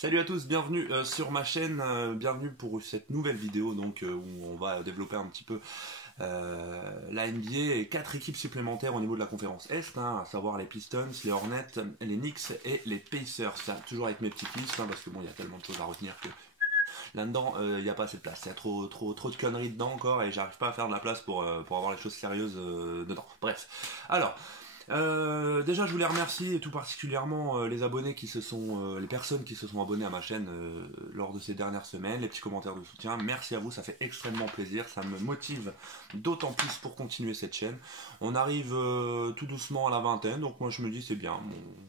Salut à tous, bienvenue sur ma chaîne, bienvenue pour cette nouvelle vidéo donc où on va développer un petit peu la NBA et 4 équipes supplémentaires au niveau de la conférence Est, à savoir les Pistons, les Hornets, les Knicks et les Pacers. Ça, toujours avec mes petites listes parce que bon, il y a tellement de choses à retenir que là-dedans il n'y a pas assez de place. Il y a trop de conneries dedans encore et j'arrive pas à faire de la place pour avoir les choses sérieuses dedans. Bref, alors. Déjà je voulais remercier tout particulièrement les abonnés qui se sont, les personnes qui se sont abonnées à ma chaîne lors de ces dernières semaines, les petits commentaires de soutien, merci à vous, ça fait extrêmement plaisir, ça me motive d'autant plus pour continuer cette chaîne. On arrive tout doucement à la vingtaine, donc moi je me dis c'est bien,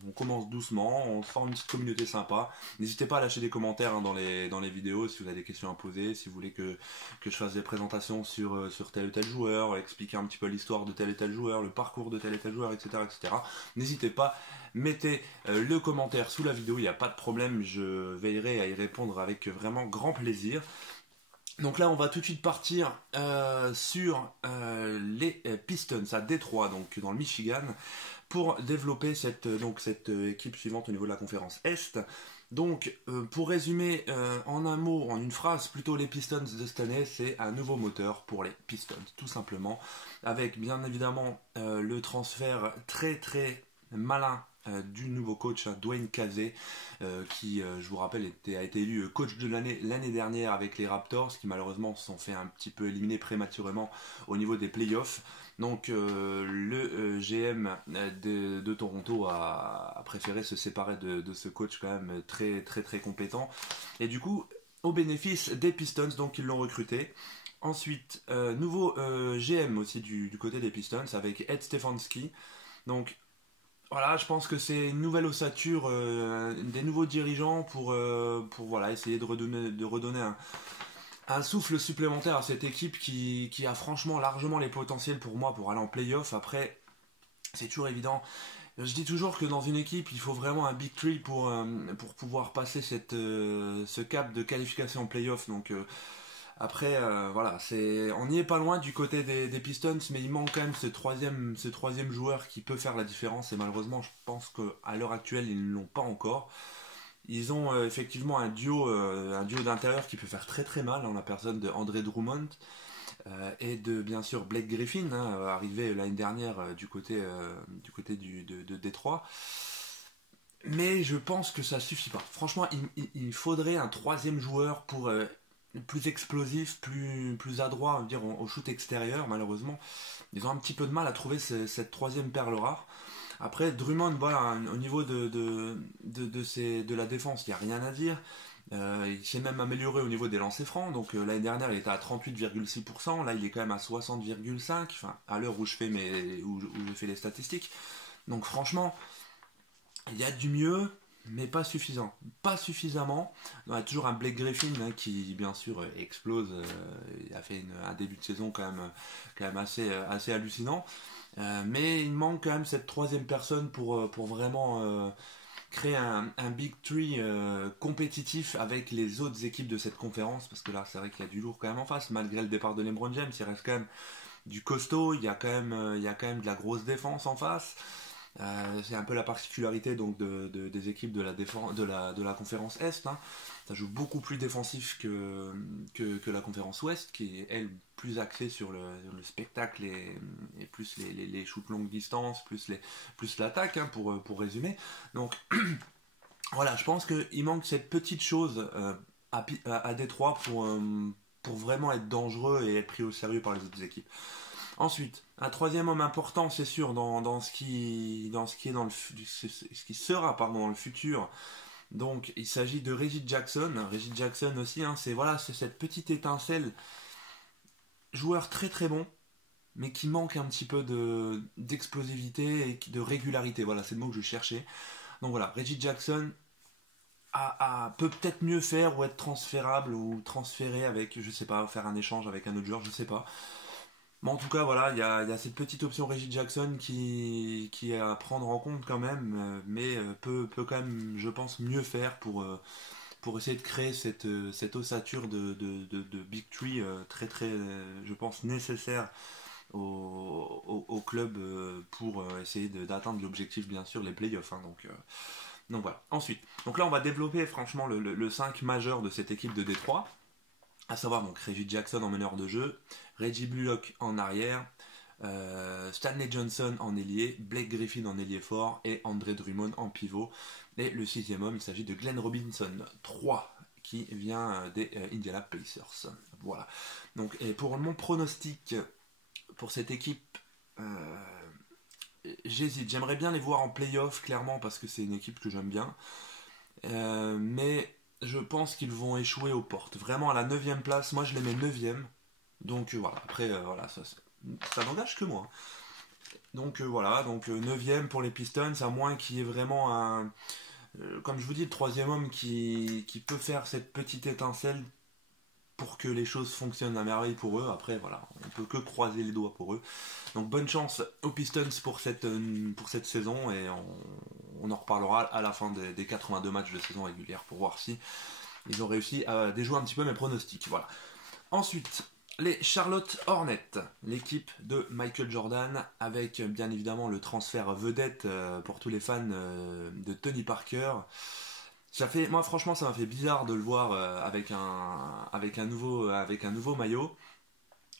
on commence doucement, on se forme une petite communauté sympa, n'hésitez pas à lâcher des commentaires dans les vidéos si vous avez des questions à poser, si vous voulez que je fasse des présentations sur tel ou tel joueur, expliquer un petit peu l'histoire de tel et tel joueur, le parcours de tel et tel joueur, etc. etc. N'hésitez pas, mettez le commentaire sous la vidéo, il n'y a pas de problème, je veillerai à y répondre avec vraiment grand plaisir. Donc là on va tout de suite partir sur les Pistons à Détroit, donc dans le Michigan, pour développer cette équipe suivante au niveau de la conférence Est. Donc, pour résumer en un mot, en une phrase, plutôt les Pistons de cette année, c'est un nouveau moteur pour les Pistons, tout simplement, avec bien évidemment le transfert très très malin du nouveau coach Dwayne Casey, qui, je vous rappelle, a été élu coach de l'année dernière avec les Raptors, qui malheureusement se sont fait un petit peu éliminer prématurément au niveau des playoffs. Donc le GM de Toronto a préféré se séparer de ce coach quand même très très très compétent. Et du coup, au bénéfice des Pistons, donc ils l'ont recruté. Ensuite, nouveau GM aussi du côté des Pistons avec Ed Stefanski. Donc voilà, je pense que c'est une nouvelle ossature, des nouveaux dirigeants pour voilà, essayer de redonner un souffle supplémentaire à cette équipe qui a franchement largement les potentiels pour moi pour aller en playoff. Après, c'est toujours évident. Je dis toujours que dans une équipe, il faut vraiment un big three pour pouvoir passer ce cap de qualification en playoff. Donc après, voilà, on n'y est pas loin du côté des Pistons, mais il manque quand même ce troisième joueur qui peut faire la différence. Et malheureusement, je pense qu'à l'heure actuelle, ils ne l'ont pas encore. Ils ont effectivement un duo d'intérieur qui peut faire très très mal en la personne de André Drummond et de bien sûr Blake Griffin, arrivé l'année dernière du côté de Détroit. Mais je pense que ça suffit pas. Franchement, il faudrait un troisième joueur pour plus explosif, plus adroit, on va dire, au shoot extérieur. Malheureusement, ils ont un petit peu de mal à trouver cette troisième perle rare. Après, Drummond, voilà, au niveau de la défense, il n'y a rien à dire. Il s'est même amélioré au niveau des lancers francs. Donc l'année dernière, il était à 38,6%. Là, il est quand même à 60,5%. Enfin, à l'heure où je fais les statistiques. Donc franchement, il y a du mieux, mais pas suffisant. Pas suffisamment. Il y a toujours un Blake Griffin qui, bien sûr, explose. Il a fait un début de saison quand même assez hallucinant. Mais il manque quand même cette troisième personne pour vraiment créer un big three compétitif avec les autres équipes de cette conférence, parce que là c'est vrai qu'il y a du lourd quand même en face, malgré le départ de LeBron James, il reste quand même du costaud, il y a quand même de la grosse défense en face. C'est un peu la particularité donc des équipes de la conférence Est. Ça joue beaucoup plus défensif que la conférence Ouest, qui est elle plus axée sur le spectacle et plus les shoots longue distance, plus l'attaque, pour résumer. Donc voilà, je pense qu'il manque cette petite chose à Détroit pour vraiment être dangereux et être pris au sérieux par les autres équipes. Ensuite, un troisième homme important, c'est sûr, dans ce qui sera dans le futur. Donc, il s'agit de Reggie Jackson. Reggie Jackson aussi, c'est cette petite étincelle, joueur très très bon, mais qui manque un petit peu d'explosivité et de régularité. Voilà, c'est le mot que je cherchais. Donc voilà, Reggie Jackson peut peut-être mieux faire ou être transférable ou transféré avec, je sais pas, faire un échange avec un autre joueur, je sais pas. Mais en tout cas, voilà, il y a cette petite option Reggie Jackson qui est à prendre en compte quand même, mais peut quand même, je pense, mieux faire pour essayer de créer cette ossature de Big Tree très très, je pense, nécessaire au club pour essayer d'atteindre l'objectif, bien sûr, les playoffs. Donc Donc voilà. Ensuite, donc là on va développer franchement le 5 majeur de cette équipe de Détroit, à savoir donc Reggie Jackson en meneur de jeu, Reggie Bullock en arrière, Stanley Johnson en ailier, Blake Griffin en ailier fort et André Drummond en pivot. Et le 6e homme, il s'agit de Glenn Robinson 3 qui vient des Indiana Pacers. Voilà. Donc, et pour mon pronostic pour cette équipe, j'hésite. J'aimerais bien les voir en playoff, clairement, parce que c'est une équipe que j'aime bien. Mais je pense qu'ils vont échouer aux portes. Vraiment à la 9e place, moi je les mets 9e. Donc voilà, après, voilà, ça n'engage que moi. Donc voilà, donc 9e pour les Pistons, à moins qu'il y ait vraiment un... comme je vous dis, le 3e homme qui peut faire cette petite étincelle pour que les choses fonctionnent à merveille pour eux. Après, voilà, on peut que croiser les doigts pour eux. Donc bonne chance aux Pistons pour cette saison et on en reparlera à la fin des 82 matchs de saison régulière pour voir si ils ont réussi à déjouer un petit peu mes pronostics. Voilà. Ensuite, les Charlotte Hornets, l'équipe de Michael Jordan, avec bien évidemment le transfert vedette pour tous les fans de Tony Parker. Moi franchement ça m'a fait bizarre de le voir avec un nouveau maillot.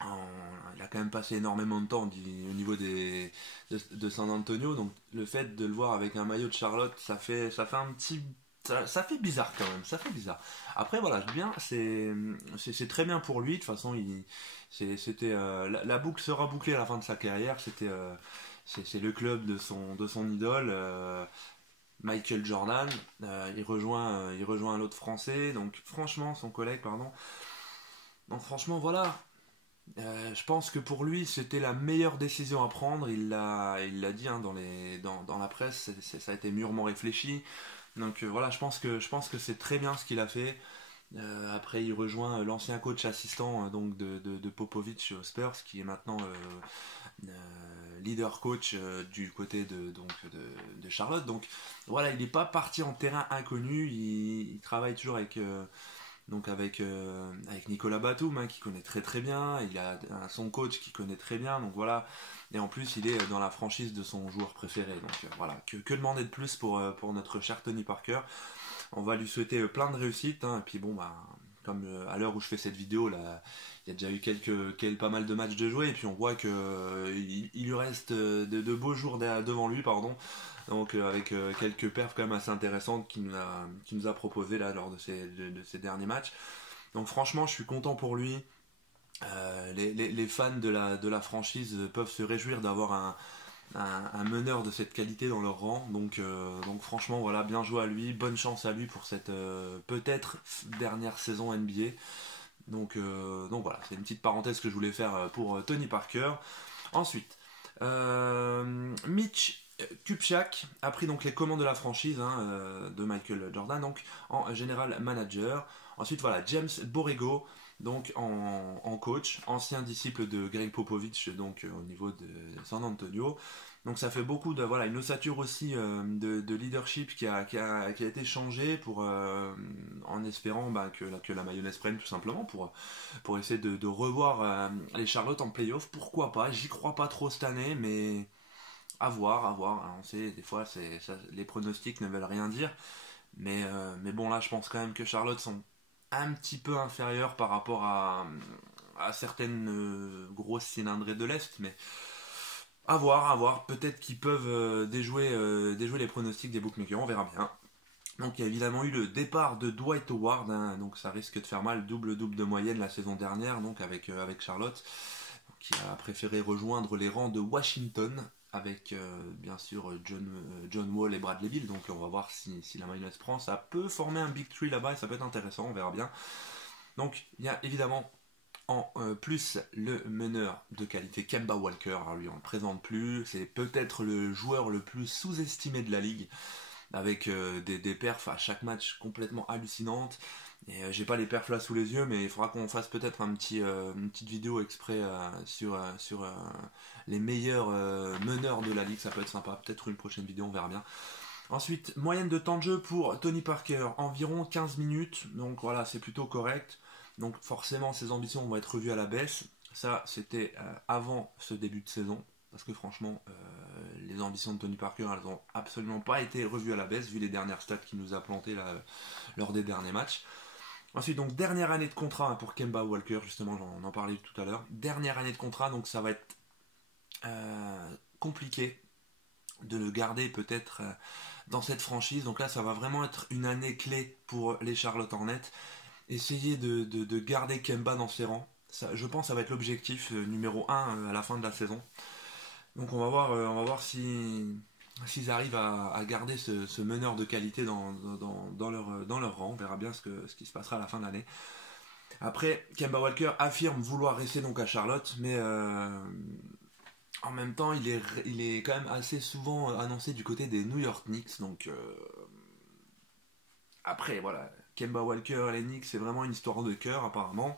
Il a quand même passé énormément de temps au niveau de San Antonio, donc le fait de le voir avec un maillot de Charlotte, ça fait un petit... Ça fait bizarre quand même, ça fait bizarre. Après voilà, c'est très bien pour lui, de toute façon la boucle sera bouclée à la fin de sa carrière, c'est le club de son idole, Michael Jordan, il rejoint un autre français, donc franchement, son collègue, pardon. Donc franchement, voilà, je pense que pour lui, c'était la meilleure décision à prendre. Il l'a dit hein, dans la presse, ça a été mûrement réfléchi. Donc voilà, je pense que c'est très bien ce qu'il a fait. Après, il rejoint l'ancien coach assistant donc de Popovich aux Spurs, qui est maintenant leader coach du côté de Charlotte. Donc voilà, il n'est pas parti en terrain inconnu. Il travaille toujours avec Nicolas Batum hein, qui connaît très très bien. Il a son coach qui connaît très bien. Donc voilà. Et en plus, il est dans la franchise de son joueur préféré. Donc voilà, que demander de plus pour notre cher Tony Parker. On va lui souhaiter plein de réussite. Hein, et puis bon, bah, comme à l'heure où je fais cette vidéo, là, il y a déjà eu pas mal de matchs de jouer. Et puis on voit qu'il lui reste de beaux jours devant lui. Pardon. Donc avec quelques perfs quand même assez intéressantes qu'il nous a proposé là lors de ces derniers matchs. Donc franchement, je suis content pour lui. Les fans de la franchise peuvent se réjouir d'avoir un meneur de cette qualité dans leur rang. Donc franchement, voilà, bien joué à lui, bonne chance à lui pour cette peut-être dernière saison NBA. Donc voilà, c'est une petite parenthèse que je voulais faire pour Tony Parker. Ensuite, Mitch Kupchak a pris donc les commandes de la franchise de Michael Jordan, donc en général manager. Ensuite voilà, James Borrego donc en coach, ancien disciple de Greg Popovich donc au niveau de San Antonio. Donc ça fait beaucoup de une ossature aussi de leadership qui a été changée pour en espérant que la mayonnaise prenne tout simplement pour essayer de revoir les Charlotte en playoff. Pourquoi pas, j'y crois pas trop cette année, mais à voir, hein. On sait, des fois les pronostics ne veulent rien dire, mais bon là je pense quand même que Charlotte sont un petit peu inférieurs par rapport à certaines grosses cylindrées de l'Est, mais à voir, peut-être qu'ils peuvent déjouer les pronostics des bookmakers, on verra bien. Donc il y a évidemment eu le départ de Dwight Howard, hein, donc ça risque de faire mal, double de moyenne la saison dernière, donc avec Charlotte, qui a préféré rejoindre les rangs de Washington, avec bien sûr John Wall et Bradley Beal, donc on va voir si la mayonnaise prend, ça peut former un big three là-bas et ça peut être intéressant, on verra bien. Donc il y a évidemment en plus le meneur de qualité Kemba Walker, alors lui on ne le présente plus, c'est peut-être le joueur le plus sous-estimé de la ligue, avec des perfs à chaque match complètement hallucinantes. Et j'ai pas les perfs là sous les yeux, mais il faudra qu'on fasse peut-être une petite vidéo exprès sur les meilleurs meneurs de la ligue, ça peut être sympa, peut-être une prochaine vidéo, on verra bien. Ensuite, moyenne de temps de jeu pour Tony Parker, environ 15 minutes, donc voilà, c'est plutôt correct. Donc forcément, ses ambitions vont être revues à la baisse. Ça, c'était avant ce début de saison, parce que franchement, les ambitions de Tony Parker, elles n'ont absolument pas été revues à la baisse, vu les dernières stats qu'il nous a plantées là, lors des derniers matchs. Ensuite, donc, dernière année de contrat pour Kemba Walker, justement, j'en en parlais tout à l'heure. Dernière année de contrat, donc ça va être compliqué de le garder peut-être dans cette franchise. Donc là, ça va vraiment être une année clé pour les Charlotte Hornets. Essayer de garder Kemba dans ses rangs. Ça, je pense que ça va être l'objectif numéro 1 à la fin de la saison. Donc on va voir s'ils arrivent à garder ce meneur de qualité dans leur rang. On verra bien ce qui se passera à la fin de l'année. Après, Kemba Walker affirme vouloir rester donc à Charlotte, mais en même temps, il est quand même assez souvent annoncé du côté des New York Knicks. Donc après, voilà, Kemba Walker et les Knicks, c'est vraiment une histoire de cœur apparemment.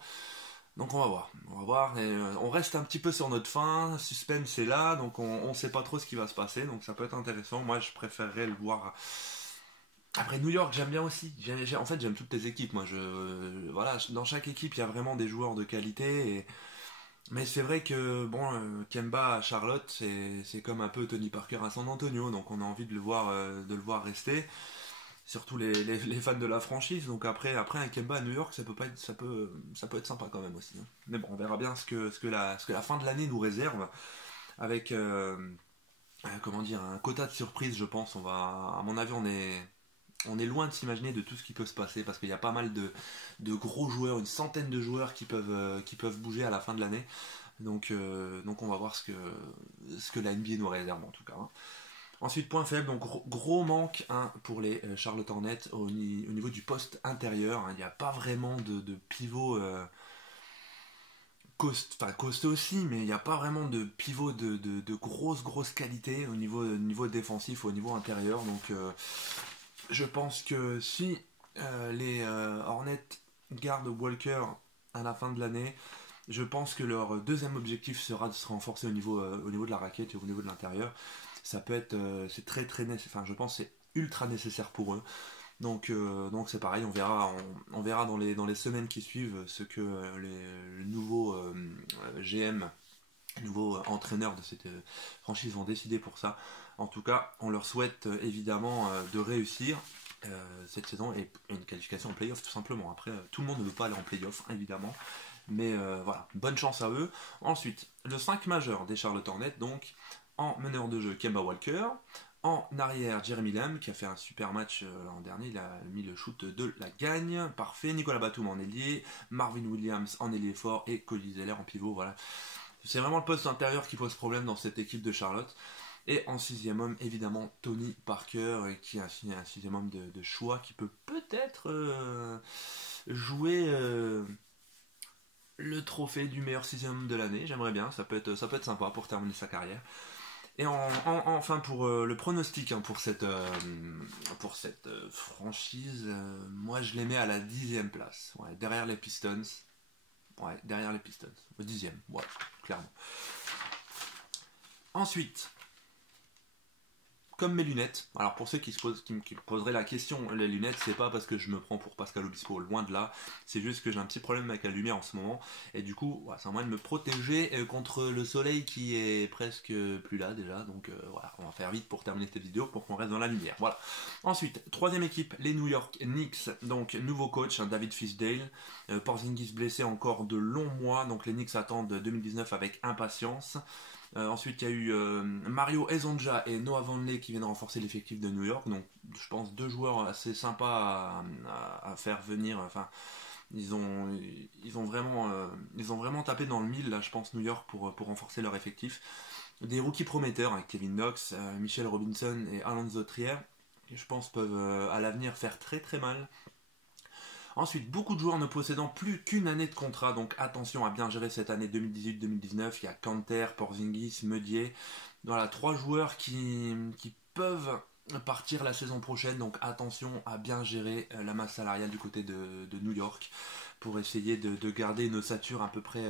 Donc on va voir, et on reste un petit peu sur notre faim, suspense est là, donc on sait pas trop ce qui va se passer, donc ça peut être intéressant. Moi je préférerais le voir. Après New York, j'aime bien aussi. En fait, j'aime toutes les équipes. Moi, voilà, dans chaque équipe, il y a vraiment des joueurs de qualité. Mais c'est vrai que bon, Kemba à Charlotte, c'est comme un peu Tony Parker à San Antonio, donc on a envie de le voir rester. Surtout les fans de la franchise. Donc après un Kemba à New York, ça peut être sympa quand même aussi. Hein. Mais bon, on verra bien ce que la fin de l'année nous réserve avec comment dire, un quota de surprise, je pense. À mon avis, on est loin de s'imaginer de tout ce qui peut se passer parce qu'il y a pas mal de gros joueurs, une centaine de joueurs qui peuvent bouger à la fin de l'année. Donc on va voir ce que la NBA nous réserve en tout cas. Hein. Ensuite, point faible, donc gros manque pour les Charlotte Hornets au niveau du poste intérieur. Hein. Il n'y a pas vraiment de pivot costaud aussi, mais il n'y a pas vraiment de pivot de grosse qualité au niveau défensif, au niveau intérieur. Donc je pense que si les Hornets gardent Walker à la fin de l'année, je pense que leur deuxième objectif sera de se renforcer au niveau de la raquette et au niveau de l'intérieur. Ça peut être, c'est très nécessaire. Enfin, je pense que c'est ultra nécessaire pour eux. Donc c'est pareil, on verra dans les semaines qui suivent ce que le nouveau GM, le nouveau entraîneur de cette franchise vont décider pour ça. En tout cas, on leur souhaite évidemment de réussir cette saison et une qualification en playoff tout simplement. Après, tout le monde ne veut pas aller en playoff, évidemment. Mais voilà, bonne chance à eux. Ensuite, le 5 majeur des Charlotte Hornets, donc en meneur de jeu Kemba Walker, en arrière Jeremy Lamb qui a fait un super match l'an dernier, il a mis le shoot de la gagne, parfait. Nicolas Batum en ailier, Marvin Williams en ailier fort et Cody Zeller en pivot, voilà. C'est vraiment le poste intérieur qui pose problème dans cette équipe de Charlotte. Et en sixième homme, évidemment, Tony Parker, qui est un sixième homme de choix qui peut peut-être jouer le trophée du meilleur sixième homme de l'année. J'aimerais bien, ça peut être sympa pour terminer sa carrière. Et enfin pour le pronostic pour cette franchise, moi je les mets à la 10e place, ouais, derrière les Pistons. Ouais, derrière les Pistons. Au 10e, ouais, clairement. Ensuite, comme mes lunettes, alors pour ceux qui me poseraient la question, les lunettes, c'est pas parce que je me prends pour Pascal Obispo, loin de là, c'est juste que j'ai un petit problème avec la lumière en ce moment, et du coup, ouais, c'est un moyen de me protéger contre le soleil qui est presque plus là déjà, donc voilà, on va faire vite pour terminer cette vidéo pour qu'on reste dans la lumière, voilà. Ensuite, troisième équipe, les New York Knicks, donc nouveau coach, David Fisdale, Porzingis blessé encore de longs mois, donc les Knicks attendent 2019 avec impatience. Ensuite, il y a eu Mario Hezonja et Noah Vonleh qui viennent renforcer l'effectif de New York. Donc, je pense deux joueurs assez sympas à faire venir. Enfin, ils ont vraiment tapé dans le mille, là, je pense, New York pour renforcer leur effectif. Des rookies prometteurs, avec Kevin Knox, Michel Robinson et Alonzo Trier, qui, je pense, peuvent à l'avenir faire très mal. Ensuite, beaucoup de joueurs ne possédant plus qu'une année de contrat, donc attention à bien gérer cette année 2018-2019. Il y a Kanter, Porzingis, Meudier. Voilà, 3 joueurs qui peuvent partir la saison prochaine, donc attention à bien gérer la masse salariale du côté de New York pour essayer de garder une ossature à peu près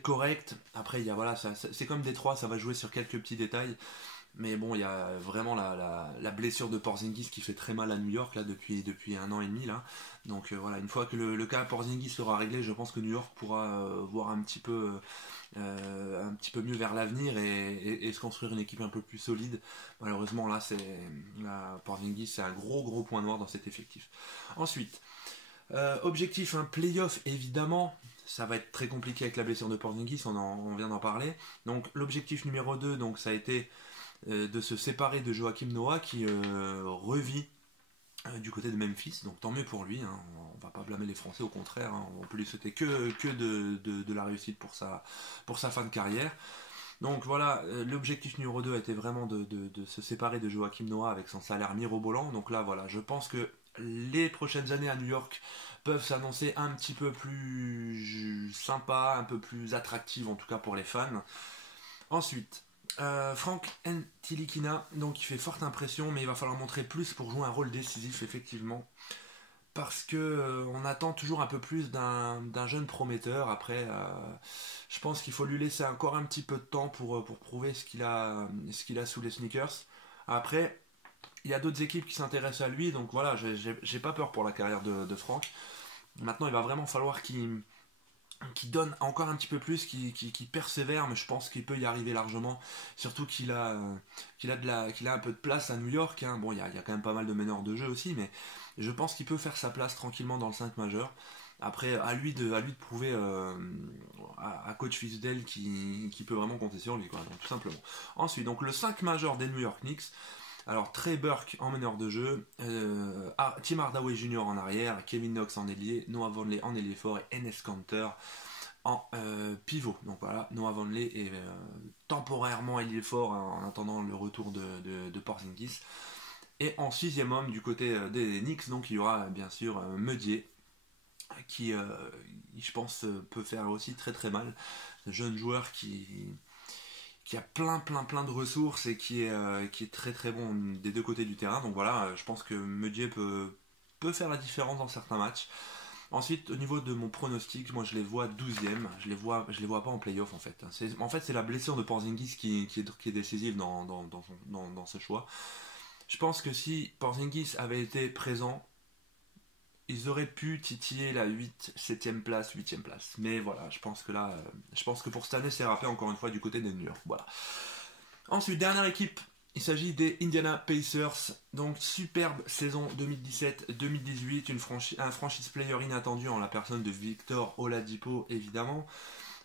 correcte. Après, il y a, voilà, c'est comme Détroit, ça va jouer sur quelques petits détails. Mais bon, il y a vraiment la blessure de Porzingis qui fait très mal à New York là depuis 1 an et demi là. Donc voilà, une fois que le cas Porzingis sera réglé, je pense que New York pourra voir un petit peu mieux vers l'avenir et se construire une équipe un peu plus solide. Malheureusement là Porzingis c'est un gros point noir dans cet effectif. Ensuite, objectif un playoff évidemment. Ça va être très compliqué avec la blessure de Porzingis, on vient d'en parler. Donc l'objectif numéro 2, donc, ça a été de se séparer de Joakim Noah qui revit du côté de Memphis, donc tant mieux pour lui, hein. On va pas blâmer les Français, au contraire, hein. On peut lui souhaiter que de la réussite pour sa fin de carrière. Donc voilà, l'objectif numéro 2 a été vraiment de se séparer de Joakim Noah avec son salaire mirobolant. Donc là voilà, je pense que les prochaines années à New York peuvent s'annoncer un petit peu plus sympa, un peu plus attractives en tout cas pour les fans. Ensuite, Frank Ntilikina, donc il fait forte impression, mais il va falloir montrer plus pour jouer un rôle décisif effectivement. Parce que on attend toujours un peu plus d'un jeune prometteur. Après, je pense qu'il faut lui laisser encore un petit peu de temps pour prouver ce qu'il a sous les sneakers. Après, il y a d'autres équipes qui s'intéressent à lui, donc voilà, j'ai pas peur pour la carrière de Franck. Maintenant, il va vraiment falloir qu'il donne encore un petit peu plus, qui persévère, mais je pense qu'il peut y arriver largement. Surtout qu'il a un peu de place à New York, hein. Bon, il y a quand même pas mal de meneurs de jeu aussi, mais je pense qu'il peut faire sa place tranquillement dans le 5 majeur. Après, à lui de prouver à coach Fisdale qui peut vraiment compter sur lui, quoi, donc, tout simplement. Ensuite, donc le 5 majeur des New York Knicks. Alors, Trey Burke en meneur de jeu, Tim Hardaway Jr. en arrière, Kevin Knox en ailier, Noah Vonleh en ailier fort et Enes Kanter en pivot. Donc voilà, Noah Vonleh est temporairement ailier fort en attendant le retour de Porzingis. Et en 6e homme du côté des Knicks, donc il y aura bien sûr Meudier, qui je pense peut faire aussi très très mal. Un jeune joueur qui a plein de ressources et qui est très très bon des deux côtés du terrain. Donc voilà, je pense que Meudier peut faire la différence dans certains matchs. Ensuite, au niveau de mon pronostic, moi je les vois 12e. Je les vois pas en playoff en fait. C'est la blessure de Porzingis qui est décisive dans ce choix. Je pense que si Porzingis avait été présent, ils auraient pu titiller la 7e place, 8e place. Mais voilà, je pense que pour cette année, c'est râpé encore une fois du côté des New York. Voilà. Ensuite, dernière équipe, il s'agit des Indiana Pacers. Donc, superbe saison 2017-2018, un franchise player inattendu en la personne de Victor Oladipo, évidemment.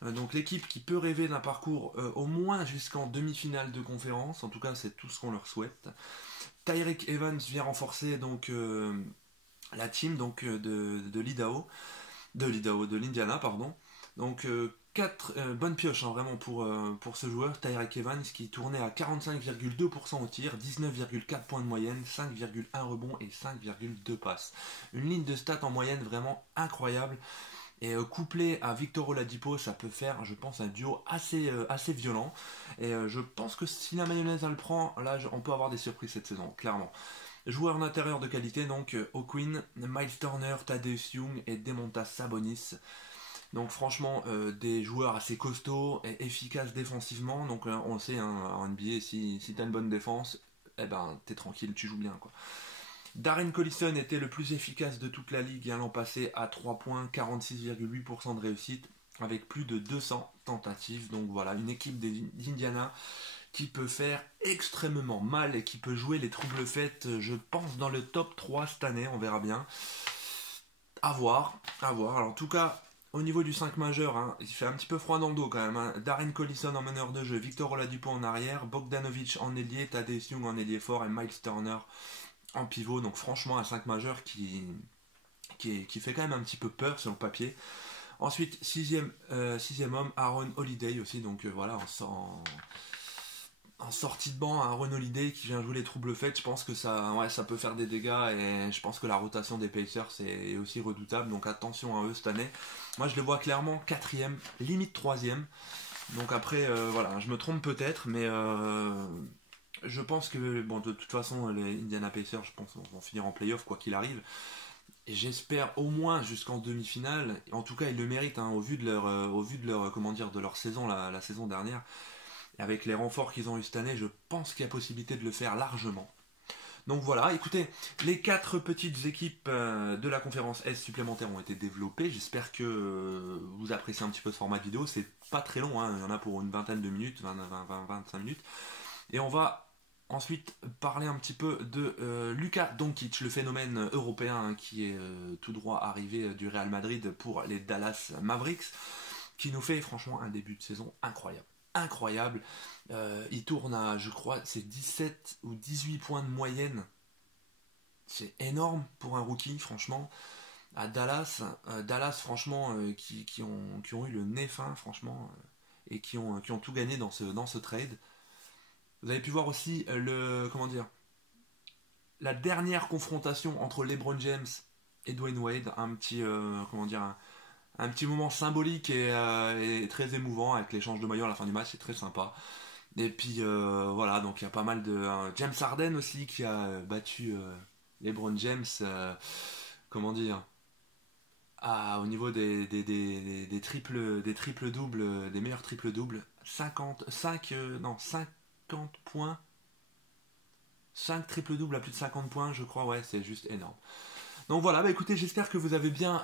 Donc, l'équipe qui peut rêver d'un parcours au moins jusqu'en demi-finale de conférence. En tout cas, c'est tout ce qu'on leur souhaite. Tyreke Evans vient renforcer donc la team donc de l'Indiana, pardon. Donc 4 bonnes pioches, hein, vraiment pour ce joueur, Tyreke Evans, qui tournait à 45,2% au tir, 19,4 points de moyenne, 5,1 rebonds et 5,2 passes. Une ligne de stats en moyenne vraiment incroyable. Et couplé à Victor Oladipo, ça peut faire, je pense, un duo assez violent. Et je pense que si la mayonnaise elle le prend, là on peut avoir des surprises cette saison, clairement. Joueurs d'intérieur de qualité, donc O'Quinn, Miles Turner, Thaddeus Young et Demontas Sabonis. Donc franchement, des joueurs assez costauds et efficaces défensivement. Donc on le sait, hein, en NBA, si t'as une bonne défense, eh ben t'es tranquille, tu joues bien, quoi. Darren Collison était le plus efficace de toute la ligue l'an passé à 3 points, 46,8% de réussite, avec plus de 200 tentatives. Donc voilà, une équipe d'Indiana qui peut faire extrêmement mal et qui peut jouer les troubles faits, je pense, dans le top 3 cette année, on verra bien. À voir. Alors en tout cas, au niveau du 5 majeur, hein, il fait un petit peu froid dans le dos quand même, hein. Darren Collison en meneur de jeu, Victor Oladipo en arrière, Bogdanovic en ailier, Thaddeus Young en ailier fort et Miles Turner en pivot. Donc franchement un 5 majeur qui fait quand même un petit peu peur sur le papier. Ensuite, 6e homme, Aaron Holiday aussi, donc voilà, en sortie de banc, Aaron Holiday qui vient jouer les troubles faits, je pense que ça peut faire des dégâts et je pense que la rotation des Pacers est aussi redoutable, donc attention à eux cette année. Moi je les vois clairement 4e, limite 3e. Donc après, voilà, je me trompe peut-être, mais je pense que, bon, de toute façon, les Indiana Pacers, je pense, vont finir en playoff quoi qu'il arrive. Et j'espère au moins jusqu'en demi-finale. En tout cas, ils le méritent, hein, au vu de leur, comment dire, de leur saison la saison dernière. Et avec les renforts qu'ils ont eu cette année, je pense qu'il y a possibilité de le faire largement. Donc voilà, écoutez, les 4 petites équipes de la conférence S supplémentaires ont été développées. J'espère que vous appréciez un petit peu ce format de vidéo. C'est pas très long, hein. Il y en a pour une vingtaine de minutes, 25 minutes. Et on va ensuite parler un petit peu de Luka Doncic, le phénomène européen hein, qui est tout droit arrivé du Real Madrid pour les Dallas Mavericks, qui nous fait franchement un début de saison incroyable. Incroyable. Il tourne à, je crois, c'est 17 ou 18 points de moyenne. C'est énorme pour un rookie, franchement. À Dallas, franchement, qui ont eu le nez fin, franchement, et qui ont tout gagné dans ce trade. Vous avez pu voir aussi la dernière confrontation entre LeBron James et Dwayne Wade, un petit, un petit moment symbolique et très émouvant avec l'échange de maillots à la fin du match, c'est très sympa. Et puis voilà, donc il y a pas mal de... James Harden aussi qui a battu LeBron James, au niveau des triples doubles, des meilleurs triples doubles, 50 points, 5 triples doubles à plus de 50 points, je crois, ouais, c'est juste énorme. Donc voilà, bah écoutez, j'espère que vous avez bien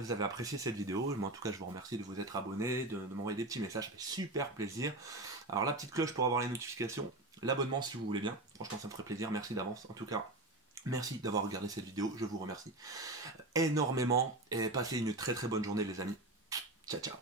vous avez apprécié cette vidéo. Moi en tout cas je vous remercie de vous être abonné, de m'envoyer des petits messages, ça fait super plaisir. Alors la petite cloche pour avoir les notifications, l'abonnement si vous voulez bien, franchement ça me ferait plaisir, merci d'avance. En tout cas, merci d'avoir regardé cette vidéo, je vous remercie énormément et passez une très très bonne journée les amis. Ciao ciao.